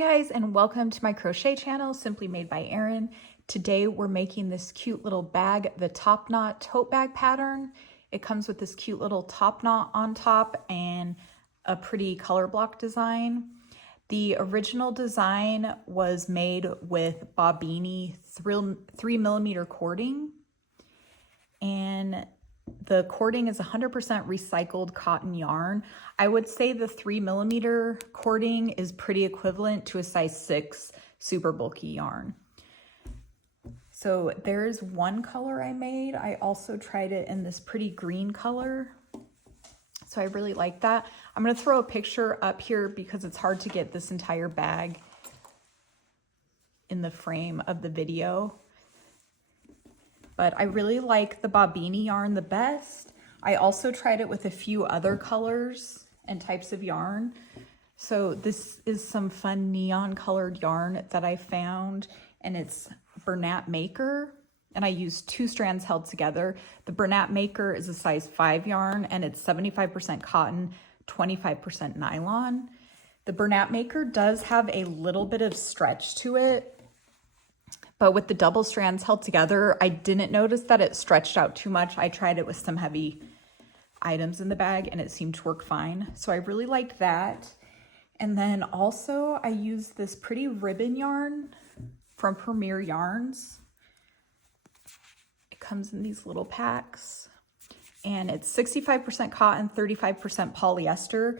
guys, and welcome to my crochet channel, Simply Made by Erin. Today we're making this cute little bag, the top knot tote bag pattern. It comes with this cute little top knot on top and a pretty color block design. The original design was made with Bobbiny 3mm cording, and the cording is 100% recycled cotton yarn. I would say the 3mm cording is pretty equivalent to a size 6 super bulky yarn. So there's one color I made. I also tried it in this pretty green color. So I really like that. I'm gonna throw a picture up here because it's hard to get this entire bag in the frame of the video. But I really like the Bobbiny yarn the best. I also tried it with a few other colors and types of yarn. So this is some fun neon colored yarn that I found, and it's Bernat Maker, and I used 2 strands held together. The Bernat Maker is a size 5 yarn, and it's 75% cotton, 25% nylon. The Bernat Maker does have a little bit of stretch to it, but with the double strands held together, I didn't notice that it stretched out too much. I tried it with some heavy items in the bag and it seemed to work fine. So I really like that. And then also I used this pretty ribbon yarn from Premier Yarns. It comes in these little packs and it's 65% cotton, 35% polyester.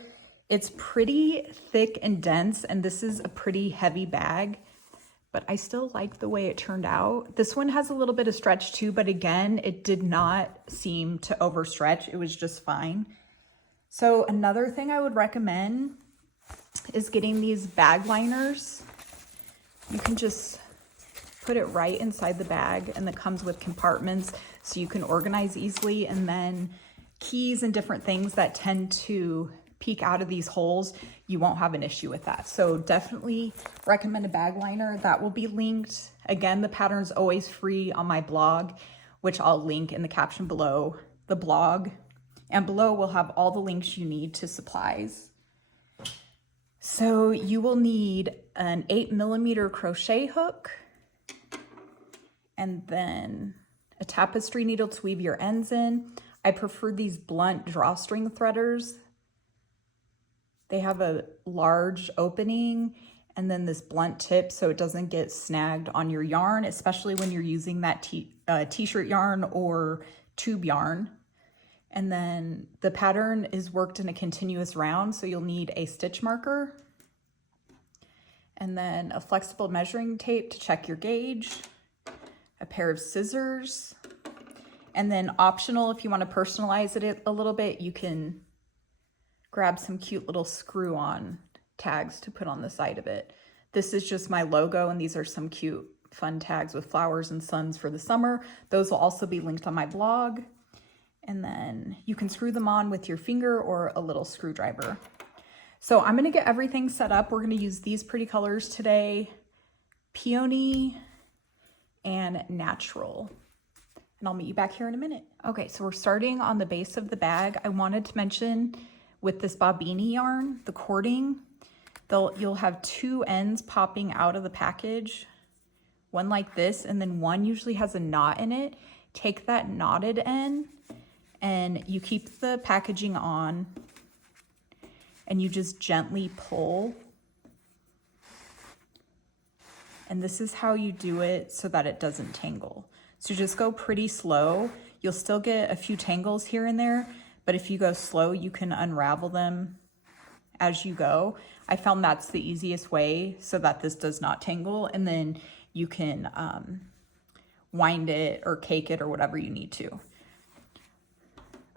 It's pretty thick and dense, and this is a pretty heavy bag, but I still like the way it turned out. This one has a little bit of stretch too, but again, it did not seem to overstretch. It was just fine. So another thing I would recommend is getting these bag liners. You can just put it right inside the bag, and it comes with compartments so you can organize easily, and then keys and different things that tend to peek out of these holes, you won't have an issue with that. So definitely recommend a bag liner. That will be linked. Again, the pattern's always free on my blog, which I'll link in the caption below the blog. And below we'll have all the links you need to supplies. So you will need an 8mm crochet hook, and then a tapestry needle to weave your ends in. I prefer these blunt drawstring threaders. They have a large opening and then this blunt tip so it doesn't get snagged on your yarn, especially when you're using that t-shirt yarn or tube yarn. And then the pattern is worked in a continuous round, so you'll need a stitch marker and then a flexible measuring tape to check your gauge, a pair of scissors, and then optional, if you want to personalize it a little bit, you can grab some cute little screw-on tags to put on the side of it. This is just my logo, and these are some cute fun tags with flowers and suns for the summer. Those will also be linked on my blog. And then you can screw them on with your finger or a little screwdriver. So I'm gonna get everything set up. We're gonna use these pretty colors today, Peony and Natural. And I'll meet you back here in a minute. Okay, so we're starting on the base of the bag. I wanted to mention with this Bobbiny yarn, the cording, you'll have 2 ends popping out of the package, one like this, and then one usually has a knot in it. Take that knotted end and you keep the packaging on and you just gently pull. And this is how you do it so that it doesn't tangle. So just go pretty slow. You'll still get a few tangles here and there, but if you go slow, you can unravel them as you go. I found that's the easiest way so that this does not tangle, and then you can wind it or cake it or whatever you need to.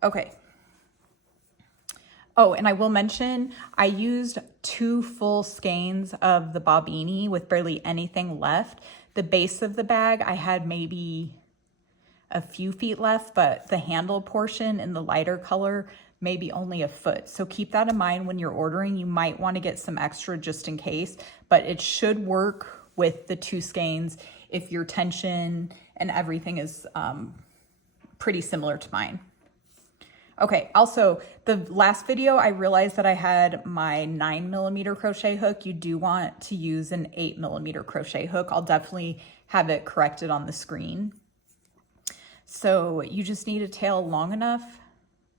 Okay. Oh, and I will mention, I used 2 full skeins of the Bobbiny with barely anything left. The base of the bag, I had maybe a few feet left, but the handle portion in the lighter color, maybe only a foot. So keep that in mind when you're ordering. You might want to get some extra just in case, but it should work with the 2 skeins if your tension and everything is pretty similar to mine. Okay, also the last video, I realized that I had my 9mm crochet hook. You do want to use an 8mm crochet hook. I'll definitely have it corrected on the screen. So you just need a tail long enough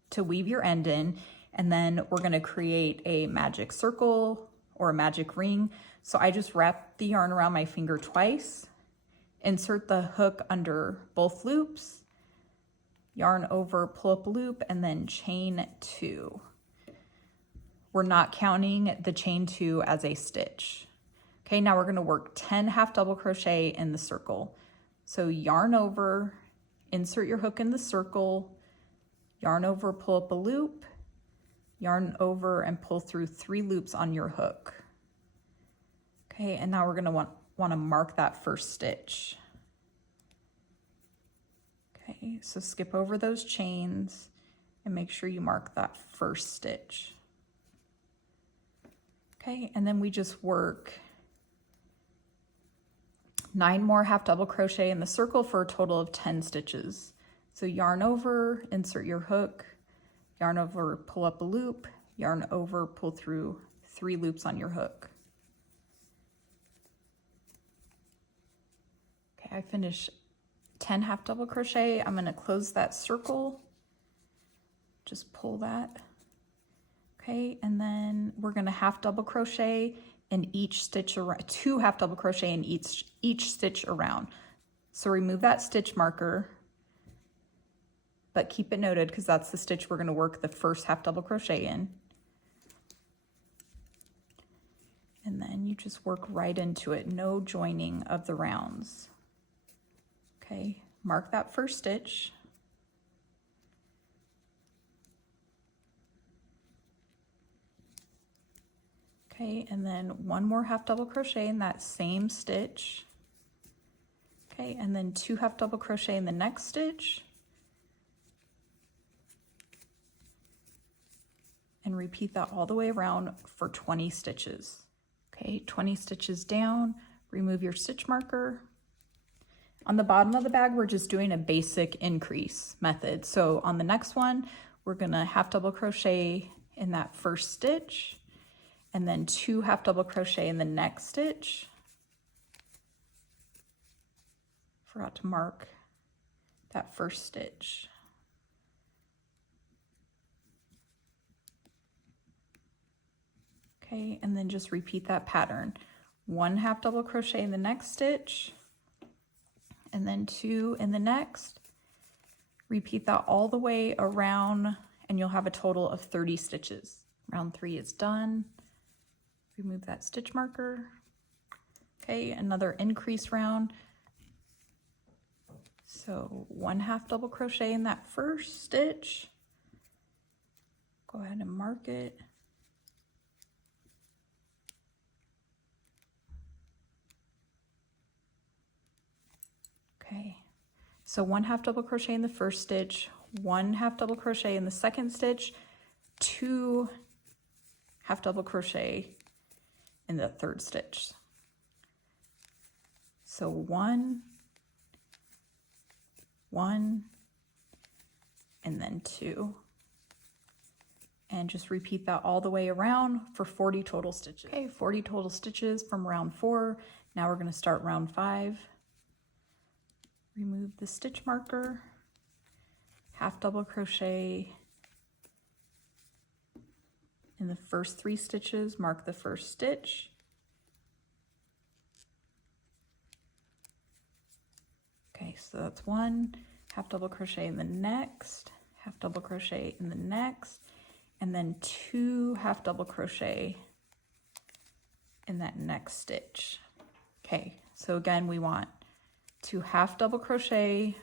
to weave your end in, and then we're gonna create a magic circle or a magic ring. So I just wrap the yarn around my finger twice, insert the hook under both loops, yarn over, pull up a loop, and then chain 2. We're not counting the chain 2 as a stitch. Okay, now we're gonna work 10 half double crochet in the circle. So yarn over, insert your hook in the circle, yarn over, pull up a loop, yarn over and pull through 3 loops on your hook. Okay, and now we're gonna want to mark that first stitch. Okay, so skip over those chains and make sure you mark that first stitch. Okay, and then we just work 9 more half double crochet in the circle for a total of 10 stitches. So yarn over, insert your hook, yarn over, pull up a loop, yarn over, pull through 3 loops on your hook. Okay, I finished 10 half double crochet. I'm going to close that circle, just pull that. Okay, and then we're going to half double crochet in each stitch around, 2 half double crochet in each stitch around. So remove that stitch marker, but keep it noted because that's the stitch we're going to work the first half double crochet in. And then you just work right into it, no joining of the rounds. Okay, mark that first stitch. Okay, and then 1 more half double crochet in that same stitch. Okay, and then 2 half double crochet in the next stitch. And repeat that all the way around for 20 stitches. Okay, 20 stitches down, remove your stitch marker. On the bottom of the bag, we're just doing a basic increase method. So on the next one, we're gonna half double crochet in that first stitch, and then 2 half double crochet in the next stitch. Forgot to mark that first stitch. Okay, and then just repeat that pattern. 1 half double crochet in the next stitch, and then 2 in the next. Repeat that all the way around, and you'll have a total of 30 stitches. Round 3 is done. Remove that stitch marker. Okay, another increase round. So 1 half double crochet in that first stitch. Go ahead and mark it. Okay, so 1 half double crochet in the first stitch, 1 half double crochet in the second stitch, 2 half double crochet in the third stitch. So 1, 1, and then 2. And just repeat that all the way around for 40 total stitches. Okay, 40 total stitches from round 4. Now we're going to start round 5. Remove the stitch marker, half double crochet in the first 3 stitches, mark the first stitch. Okay, so that's 1, half double crochet in the next, half double crochet in the next, and then 2 half double crochet in that next stitch. Okay, so again, we want 2 half double crochet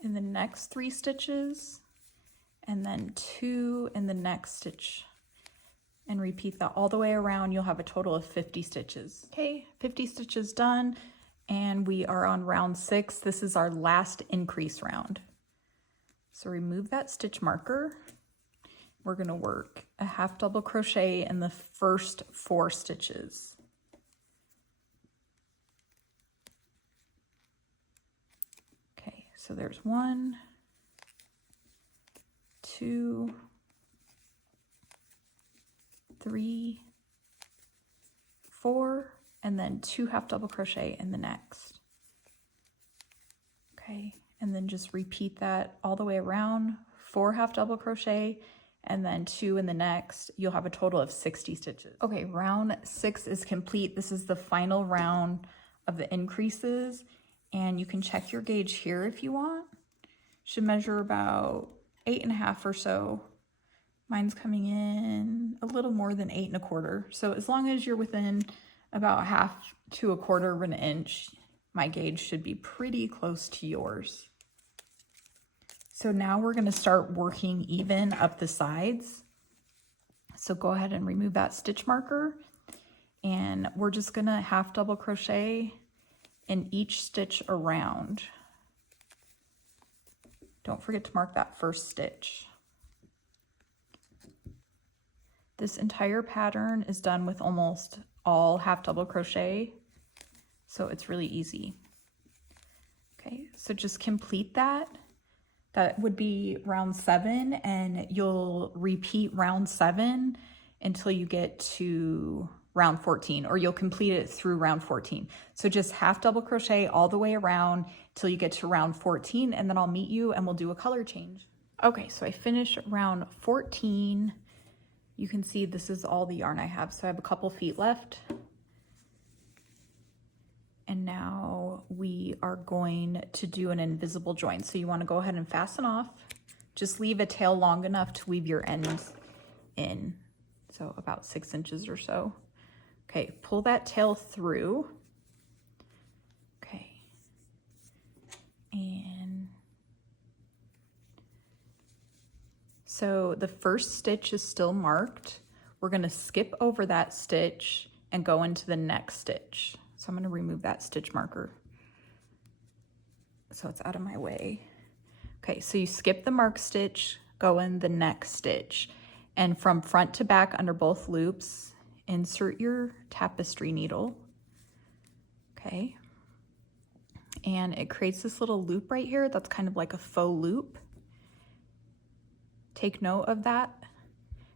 in the next 3 stitches, and then 2 in the next stitch, and repeat that all the way around. You'll have a total of 50 stitches. Okay, 50 stitches done, and we are on round 6. This is our last increase round. So remove that stitch marker. We're going to work a half double crochet in the first 4 stitches. So there's 1, 2, 3, 4, and then 2 half double crochet in the next. Okay, and then just repeat that all the way around, 4 half double crochet, and then 2 in the next. You'll have a total of 60 stitches. Okay, round 6 is complete. This is the final round of the increases, and you can check your gauge here if you want. Should measure about 8.5 or so. Mine's coming in a little more than 8.25. So as long as you're within about 1/2 to 1/4 of an inch, my gauge should be pretty close to yours. So now we're going to start working even up the sides. So go ahead and remove that stitch marker, and we're just going to half double crochet in each stitch around. Don't forget to mark that first stitch. This entire pattern is done with almost all half double crochet, so it's really easy. Okay, so just complete that. That would be round 7, and you'll repeat round 7 until you get to round 14, or you'll complete it through round 14. So just half double crochet all the way around till you get to round 14, and then I'll meet you and we'll do a color change. Okay, so I finished round 14. You can see this is all the yarn I have. So I have a couple feet left. And now we are going to do an invisible join. So you want to go ahead and fasten off. Just leave a tail long enough to weave your ends in. So about 6 inches or so. Okay, pull that tail through. Okay. And so the first stitch is still marked. We're going to skip over that stitch and go into the next stitch. So I'm going to remove that stitch marker so it's out of my way. Okay, so you skip the mark stitch, go in the next stitch, and from front to back under both loops, insert your tapestry needle. Okay, and it creates this little loop right here that's kind of like a faux loop. Take note of that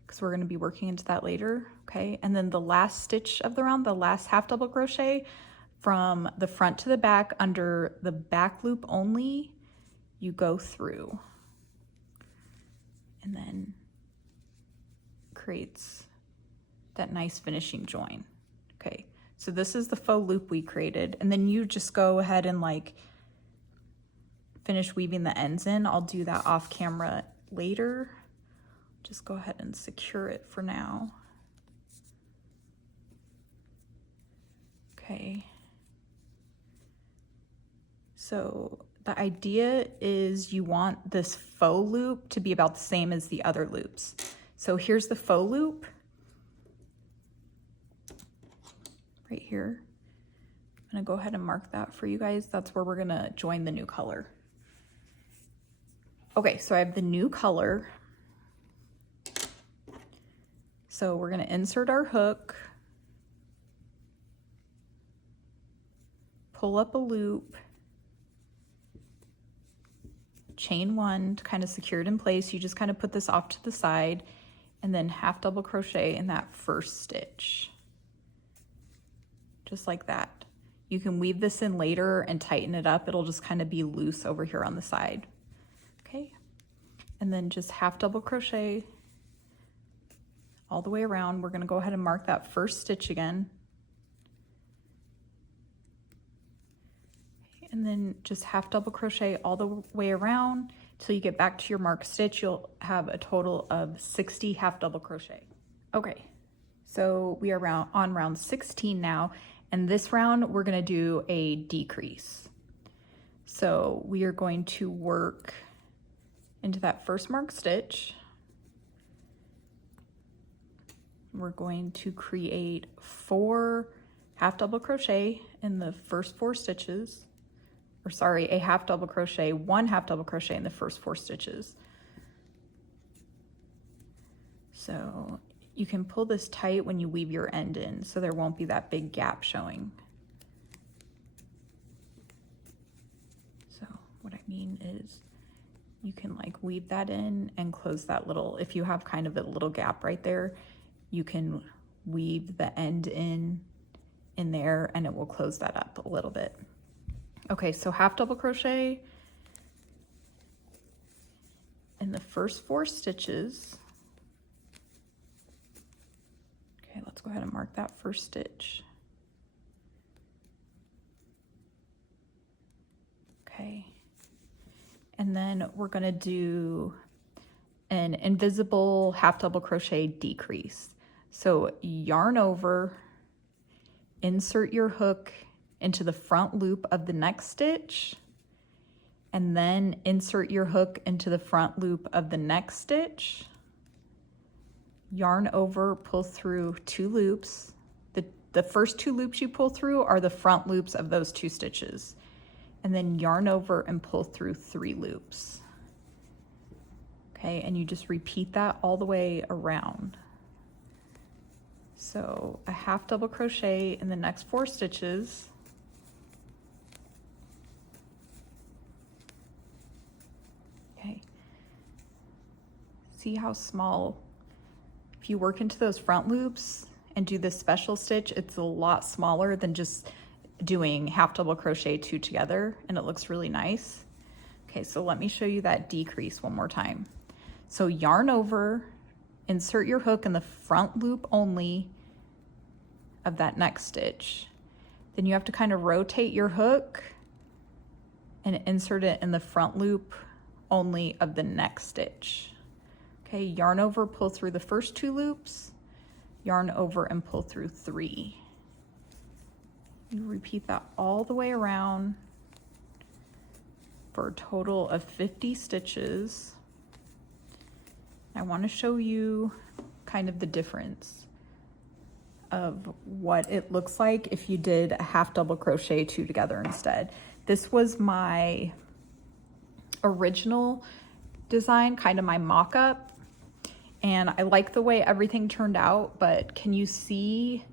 because we're going to be working into that later. Okay, and then the last stitch of the round, the last half double crochet, from the front to the back under the back loop only, you go through, and then creates that nice finishing join. Okay, so this is the faux loop we created, and then you just go ahead and like finish weaving the ends in. I'll do that off camera later. Just go ahead and secure it for now. Okay. So the idea is you want this faux loop to be about the same as the other loops. So here's the faux loop right here. I'm gonna go ahead and mark that for you guys. That's where we're gonna join the new color. Okay, so I have the new color. So we're gonna insert our hook, pull up a loop, chain 1 to kind of secure it in place. You just kind of put this off to the side and then half double crochet in that first stitch. Just like that. You can weave this in later and tighten it up. It'll just kind of be loose over here on the side. Okay. And then just half double crochet all the way around. We're going to go ahead and mark that first stitch again. And then just half double crochet all the way around till you get back to your marked stitch. You'll have a total of 60 half double crochet. Okay, so we are on round 16 now, and this round we're going to do a decrease. So we are going to work into that first marked stitch. We're going to create 4 half double crochet in the first 4 stitches. Or sorry, a half double crochet, 1 half double crochet in the first 4 stitches. So you can pull this tight when you weave your end in, so there won't be that big gap showing. So what I mean is you can like weave that in and close that little, if you have kind of a little gap right there, you can weave the end in there and it will close that up a little bit. Okay, so half double crochet in the first 4 stitches. Okay, let's go ahead and mark that first stitch. Okay, and then we're gonna do an invisible half double crochet decrease. So yarn over, insert your hook into the front loop of the next stitch, and then insert your hook into the front loop of the next stitch, yarn over, pull through 2 loops. The first 2 loops you pull through are the front loops of those 2 stitches, and then yarn over and pull through 3 loops. Okay, and you just repeat that all the way around. So a half double crochet in the next 4 stitches. Okay, see how small, if you work into those front loops and do this special stitch, it's a lot smaller than just doing half double crochet 2 together, and it looks really nice. Okay, so let me show you that decrease one more time. So yarn over, insert your hook in the front loop only of that next stitch. Then you have to kind of rotate your hook and insert it in the front loop only of the next stitch. Okay, yarn over, pull through the first 2 loops, yarn over and pull through 3. You repeat that all the way around for a total of 50 stitches. I want to show you kind of the difference of what it looks like if you did a half double crochet 2 together instead. This was my original design, kind of my mock-up, and I like the way everything turned out, but can you see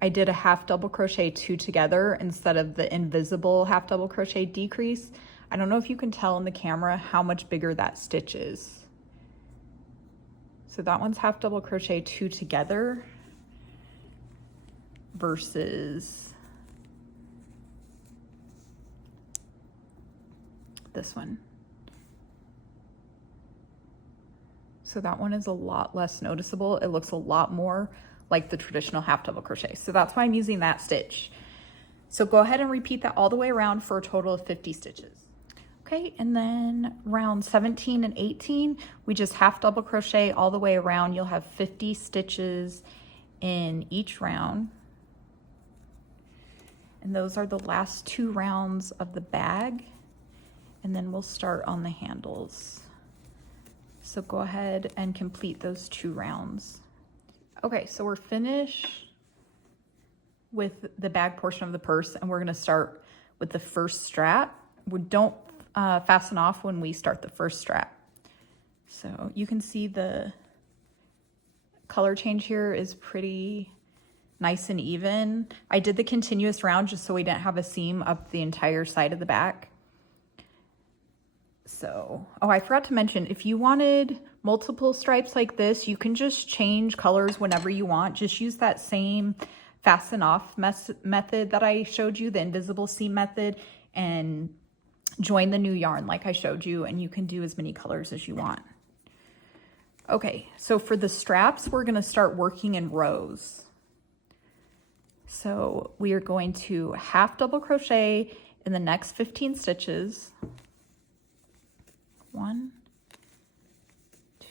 I did a half double crochet 2 together instead of the invisible half double crochet decrease? I don't know if you can tell in the camera how much bigger that stitch is. So that one's half double crochet 2 together versus this one. So that one is a lot less noticeable. It looks a lot more like the traditional half double crochet. So that's why I'm using that stitch. So go ahead and repeat that all the way around for a total of 50 stitches. Okay, and then round 17 and 18, we just half double crochet all the way around. You'll have 50 stitches in each round. And those are the last 2 rounds of the bag. And then we'll start on the handles. So go ahead and complete those 2 rounds. Okay, so we're finished with the bag portion of the purse, and we're gonna start with the first strap. We don't fasten off when we start the first strap. So you can see the color change here is pretty nice and even. I did the continuous round just so we didn't have a seam up the entire side of the back. So, oh, I forgot to mention, if you wanted multiple stripes like this, you can just change colors whenever you want. Just use that same fasten off method that I showed you, the invisible seam method, and join the new yarn like I showed you, and you can do as many colors as you want. Okay, so for the straps, we're gonna start working in rows. So we are going to half double crochet in the next 15 stitches. 1,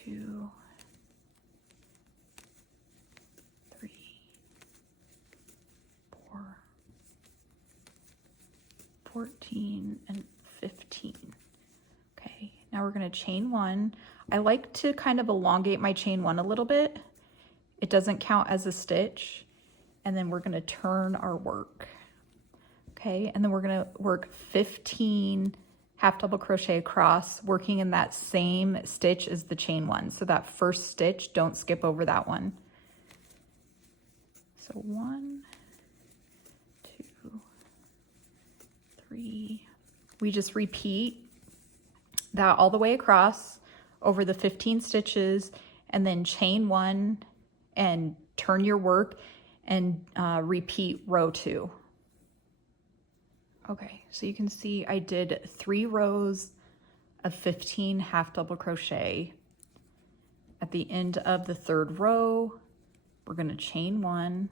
2, 3, 4, 14, and 15. Okay, now we're going to chain 1. I like to kind of elongate my chain 1 a little bit. It doesn't count as a stitch. And then we're going to turn our work. Okay, and then we're going to work 15 half double crochet across, working in that same stitch as the chain 1. So that first stitch, don't skip over that one. So 1, 2, 3. We just repeat that all the way across over the 15 stitches, and then chain 1 and turn your work and repeat row 2. Okay, so you can see I did 3 rows of 15 half double crochet. At the end of the 3rd row, we're going to chain 1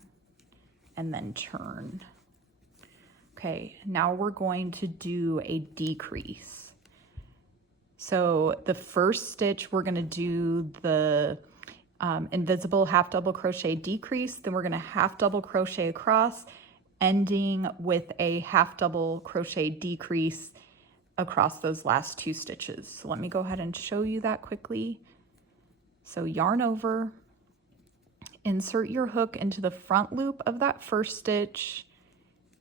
and then turn. Okay, now we're going to do a decrease. So the first stitch, we're going to do the invisible half double crochet decrease, then we're going to half double crochet across, ending with a half double crochet decrease across those last 2 stitches. So let me go ahead and show you that quickly. So yarn over, insert your hook into the front loop of that first stitch,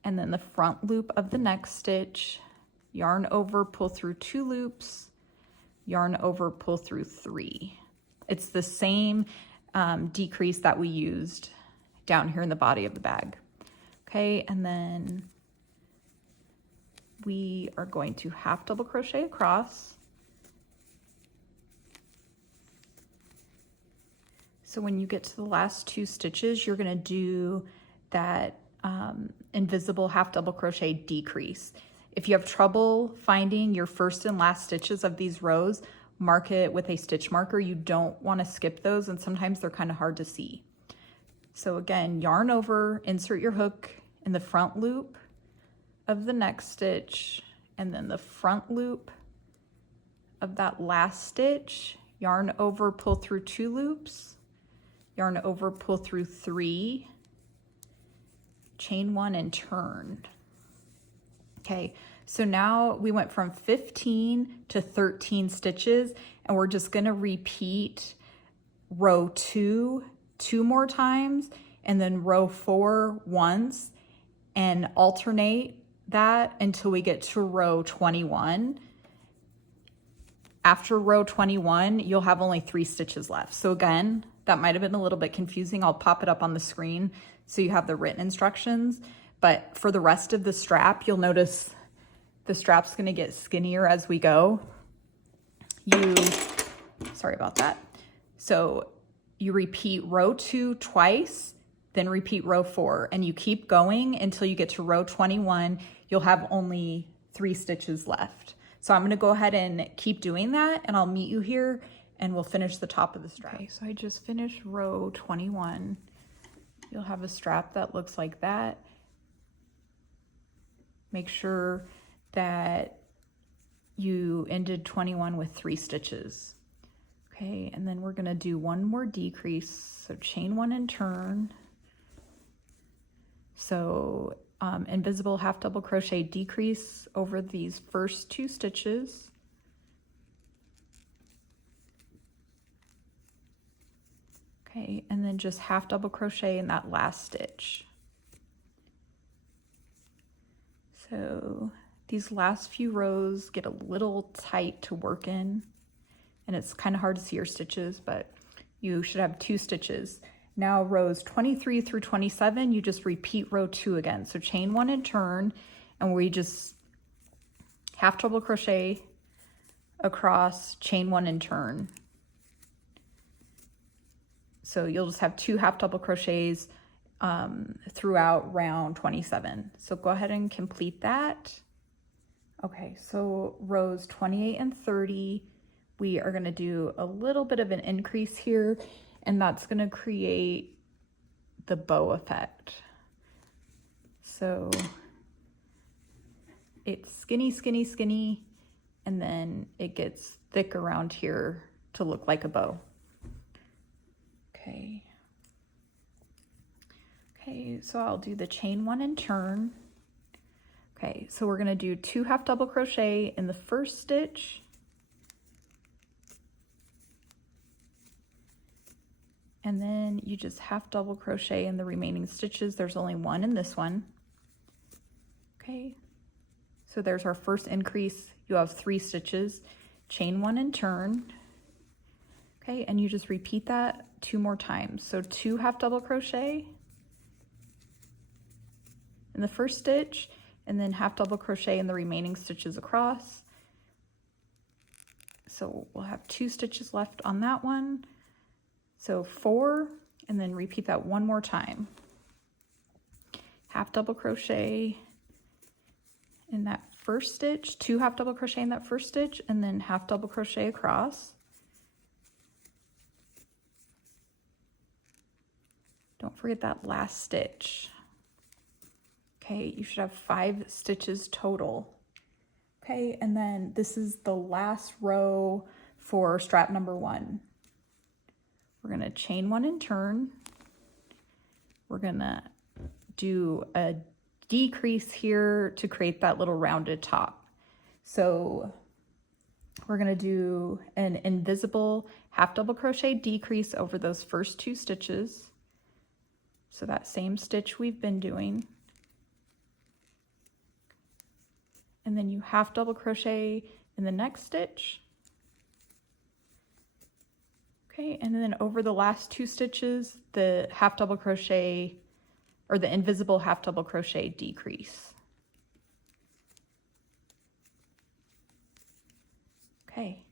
and then the front loop of the next stitch, yarn over, pull through 2 loops, yarn over, pull through 3. It's the same decrease that we used down here in the body of the bag. Okay, and then we are going to half double crochet across. So when you get to the last 2 stitches, you're going to do that invisible half double crochet decrease. If you have trouble finding your first and last stitches of these rows, mark it with a stitch marker. You don't want to skip those, and sometimes they're kind of hard to see. So again, yarn over, insert your hook in the front loop of the next stitch, and then the front loop of that last stitch, yarn over, pull through 2 loops, yarn over, pull through 3, chain 1 and turn. Okay, so now we went from 15 to 13 stitches, and we're just going to repeat row 2 more times, and then row 4 once, and alternate that until we get to row 21. After row 21, you'll have only 3 stitches left. So again, that might have been a little bit confusing. I'll pop it up on the screen so you have the written instructions. But for the rest of the strap, you'll notice the strap's going to get skinnier as we go. Sorry about that. So you repeat row 2 twice, then repeat row 4, and you keep going until you get to row 21. You'll have only 3 stitches left. So I'm going to go ahead and keep doing that, and I'll meet you here and we'll finish the top of the strap. Okay, so I just finished row 21. You'll have a strap that looks like that. Make sure that you ended 21 with 3 stitches. Okay, and then we're going to do 1 more decrease. So chain 1 and turn. So invisible half double crochet decrease over these first 2 stitches. Okay, and then just half double crochet in that last stitch. So these last few rows get a little tight to work in, and it's kind of hard to see your stitches, but you should have 2 stitches. Now rows 23 through 27, you just repeat row 2 again. So chain 1 and turn, and we just half double crochet across, chain 1 and turn. So you'll just have 2 half double crochets throughout round 27. So go ahead and complete that. Okay, so rows 28 and 30, we are going to do a little bit of an increase here, and that's going to create the bow effect. So it's skinny, skinny, skinny, and then it gets thick around here to look like a bow. Okay. Okay, so I'll do the chain 1 and turn. Okay, so we're going to do 2 half double crochet in the first stitch. And then you just half double crochet in the remaining stitches. There's only 1 in this one. Okay, so there's our first increase. You have 3 stitches, chain 1 and turn. Okay, and you just repeat that 2 more times. So 2 half double crochet in the first stitch, and then half double crochet in the remaining stitches across. so we'll have 2 stitches left on that one. So 4, and then repeat that one more time. Half double crochet in that first stitch, 2 half double crochet in that first stitch, and then half double crochet across. Don't forget that last stitch. Okay, you should have 5 stitches total. Okay, and then this is the last row for strap number 1. We're gonna chain 1 and turn. We're gonna do a decrease here to create that little rounded top. So we're gonna do an invisible half double crochet decrease over those first 2 stitches. So that same stitch we've been doing. And then you half double crochet in the next stitch. Okay, and then over the last 2 stitches, the half double crochet or the invisible half double crochet decrease. Okay.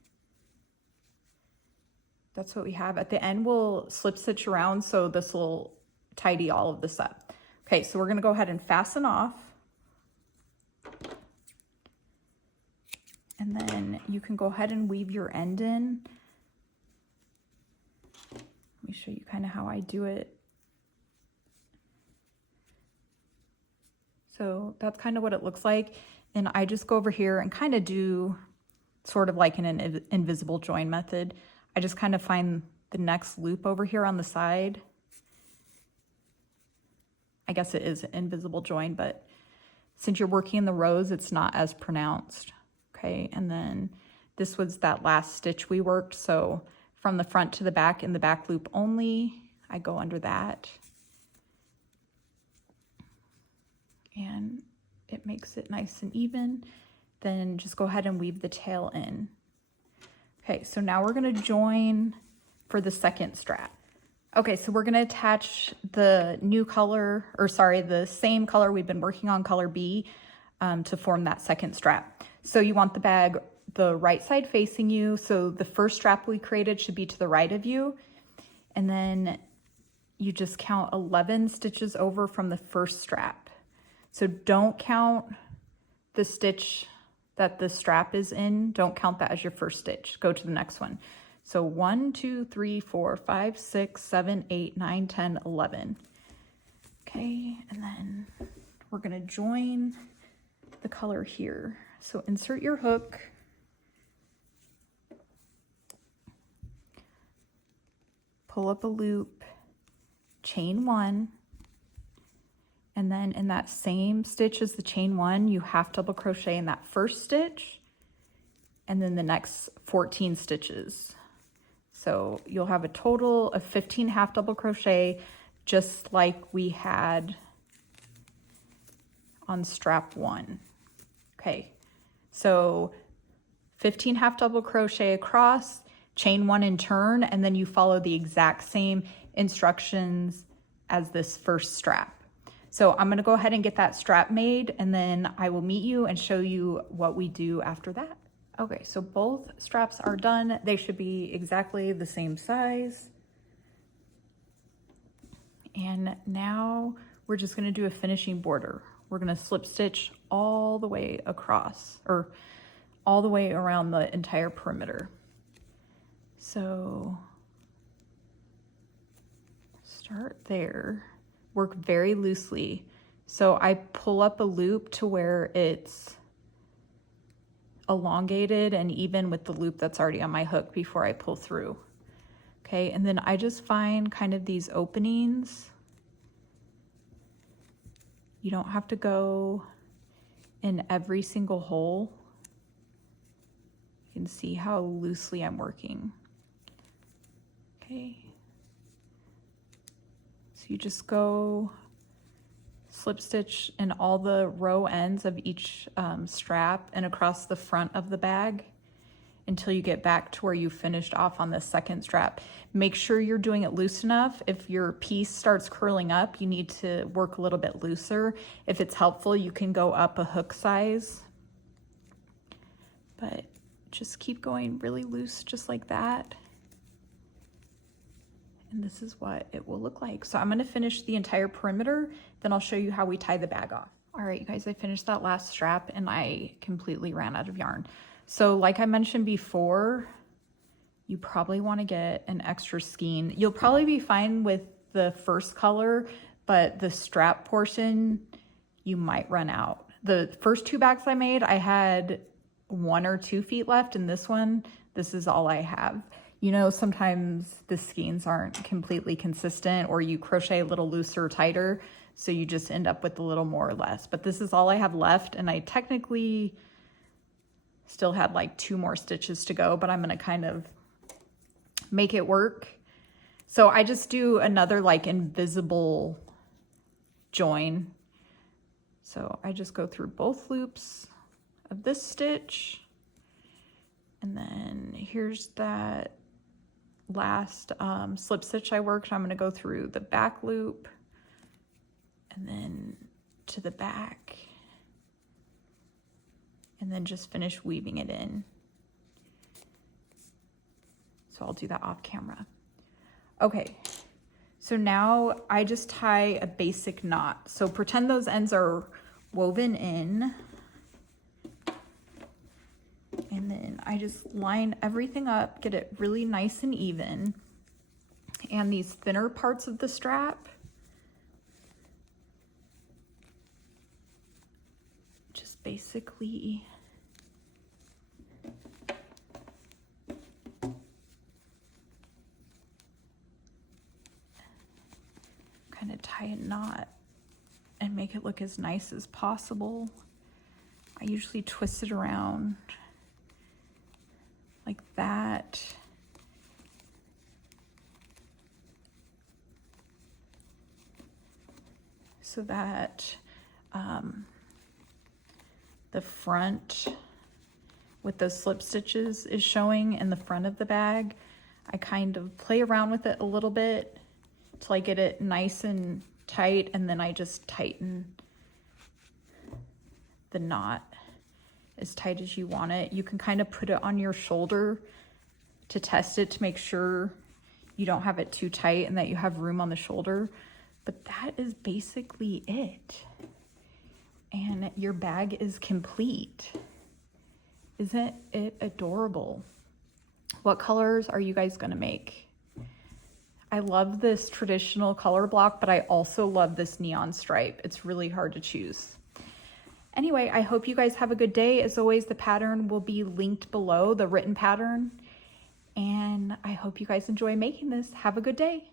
That's what we have. At the end, we'll slip stitch around, so this will tidy all of this up. Okay, so we're gonna go ahead and fasten off. And then you can go ahead and weave your end in. Let me show you kind of how I do it. So that's kind of what it looks like. And I just go over here and kind of do sort of like an invisible join method. I just kind of find the next loop over here on the side. I guess it is an invisible join, but since you're working in the rows, it's not as pronounced. Okay, and then this was that last stitch we worked. So from the front to the back in the back loop only, I go under that. And it makes it nice and even. Then just go ahead and weave the tail in. Okay, so now we're gonna join for the second strap. Okay, so we're gonna attach the new color, or sorry, the same color we've been working on, color B, to form that second strap. So you want the bag the right side facing you. So the first strap we created should be to the right of you. And then you just count 11 stitches over from the first strap. So don't count the stitch that the strap is in. Don't count that as your first stitch. Go to the next one. So 1, 2, 3, 4, 5, 6, 7, 8, 9, 10, 11. Okay, and then we're gonna join the color here. So insert your hook. Pull up a loop, chain 1, and then in that same stitch as the chain 1, you half double crochet in that first stitch, and then the next 14 stitches. So you'll have a total of 15 half double crochet, just like we had on strap 1. Okay, so 15 half double crochet across, chain 1 and turn, and then you follow the exact same instructions as this first strap. So I'm gonna go ahead and get that strap made, and then I will meet you and show you what we do after that. Okay, so both straps are done. They should be exactly the same size. And now we're just gonna do a finishing border. We're gonna slip stitch all the way across, or all the way around the entire perimeter. So start there, work very loosely. So I pull up a loop to where it's elongated and even with the loop that's already on my hook before I pull through. Okay, and then I just find kind of these openings. You don't have to go in every single hole. You can see how loosely I'm working. Okay. So you just go slip stitch in all the row ends of each strap and across the front of the bag until you get back to where you finished off on the second strap. Make sure you're doing it loose enough. If your piece starts curling up, you need to work a little bit looser. If it's helpful, you can go up a hook size, but just keep going really loose, just like that. And this is what it will look like. So I'm gonna finish the entire perimeter, then I'll show you how we tie the bag off. All right, you guys, I finished that last strap and I completely ran out of yarn. So like I mentioned before, you probably wanna get an extra skein. You'll probably be fine with the first color, but the strap portion, you might run out. The first 2 bags I made, I had 1 or 2 feet left, and this one, this is all I have. You know, sometimes the skeins aren't completely consistent, or you crochet a little looser or tighter, so you just end up with a little more or less. But this is all I have left, and I technically still had like 2 more stitches to go, but I'm gonna kind of make it work. So I just do another like invisible join. So I just go through both loops of this stitch, and then here's that last slip stitch I worked. I'm going to go through the back loop and then to the back, and then just finish weaving it in. So I'll do that off camera. Okay, so now I just tie a basic knot. So pretend those ends are woven in, and then I just line everything up, get it really nice and even. And these thinner parts of the strap, just basically kind of tie a knot and make it look as nice as possible. I usually twist it around like that. So that the front with those slip stitches is showing in the front of the bag. I kind of play around with it a little bit till I get it nice and tight, and then I just tighten the knot as tight as you want it. You can kind of put it on your shoulder to test it to make sure you don't have it too tight and that you have room on the shoulder. But that is basically it. And your bag is complete. Isn't it adorable? What colors are you guys gonna make? I love this traditional color block, but I also love this neon stripe. It's really hard to choose. Anyway, I hope you guys have a good day. As always, the pattern will be linked below, the written pattern. And I hope you guys enjoy making this. Have a good day.